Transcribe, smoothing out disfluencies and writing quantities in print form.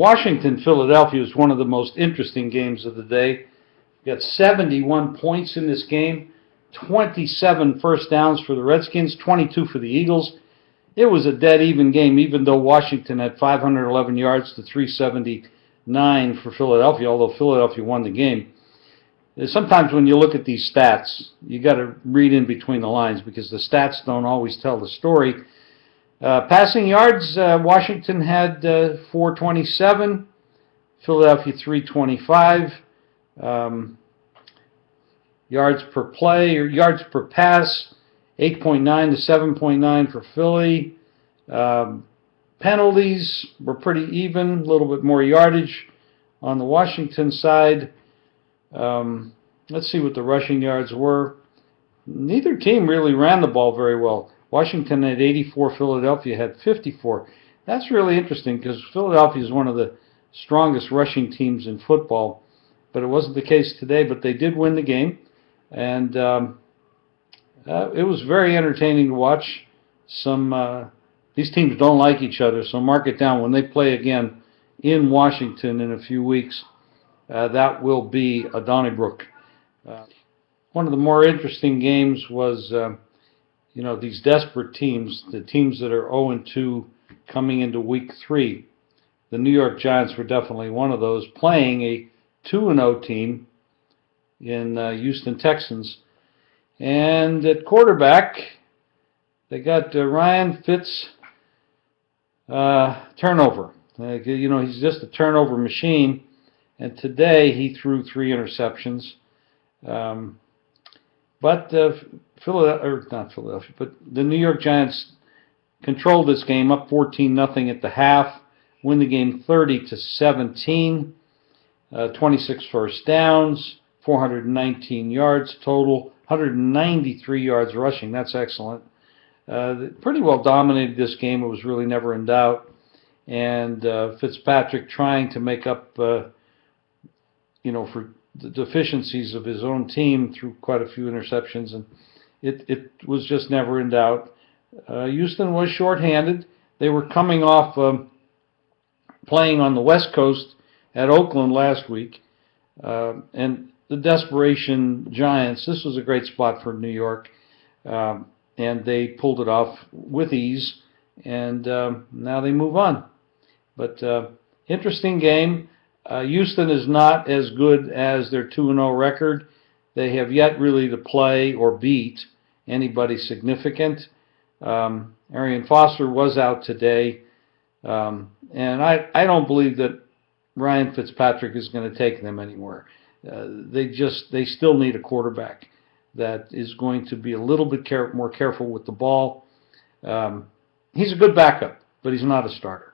Washington, Philadelphia is one of the most interesting games of the day. We got 71 points in this game, 27 first downs for the Redskins, 22 for the Eagles. It was a dead even game, even though Washington had 511 yards to 379 for Philadelphia, although Philadelphia won the game. Sometimes when you look at these stats, you got to read in between the lines because the stats don't always tell the story. Passing yards, Washington had 427, Philadelphia 325. Yards per play or yards per pass, 8.9 to 7.9 for Philly. Penalties were pretty even, a little bit more yardage on the Washington side. Let's see what the rushing yards were. Neither team really ran the ball very well. Washington had 84, Philadelphia had 54. That's really interesting because Philadelphia is one of the strongest rushing teams in football, but it wasn't the case today. But they did win the game, and it was very entertaining to watch. These teams don't like each other, so mark it down. When they play again in Washington in a few weeks, that will be a Donnybrook. One of the more interesting games was, these desperate teams, the teams that are 0-2 coming into Week 3. The New York Giants were definitely one of those, playing a 2-0 team in Houston Texans. And at quarterback, they got Ryan Fitz turnover. He's just a turnover machine. And today he threw 3 interceptions. But the New York Giants controlled this game up 14-0 at the half, win the game 30-17, 26 first downs, 419 yards total, 193 yards rushing. That's excellent. Pretty well dominated this game. It was really never in doubt. And Fitzpatrick trying to make up, for the deficiencies of his own team through quite a few interceptions, and it was just never in doubt. Houston was shorthanded. They were coming off playing on the West Coast at Oakland last week, and the desperation Giants, this was a great spot for New York, and they pulled it off with ease, and now they move on. But interesting game. Houston is not as good as their 2-0 record. They have yet really to play or beat anybody significant. Arian Foster was out today, and I don't believe that Ryan Fitzpatrick is going to take them anywhere. They still need a quarterback that is going to be a little bit more careful with the ball. He's a good backup, but he's not a starter.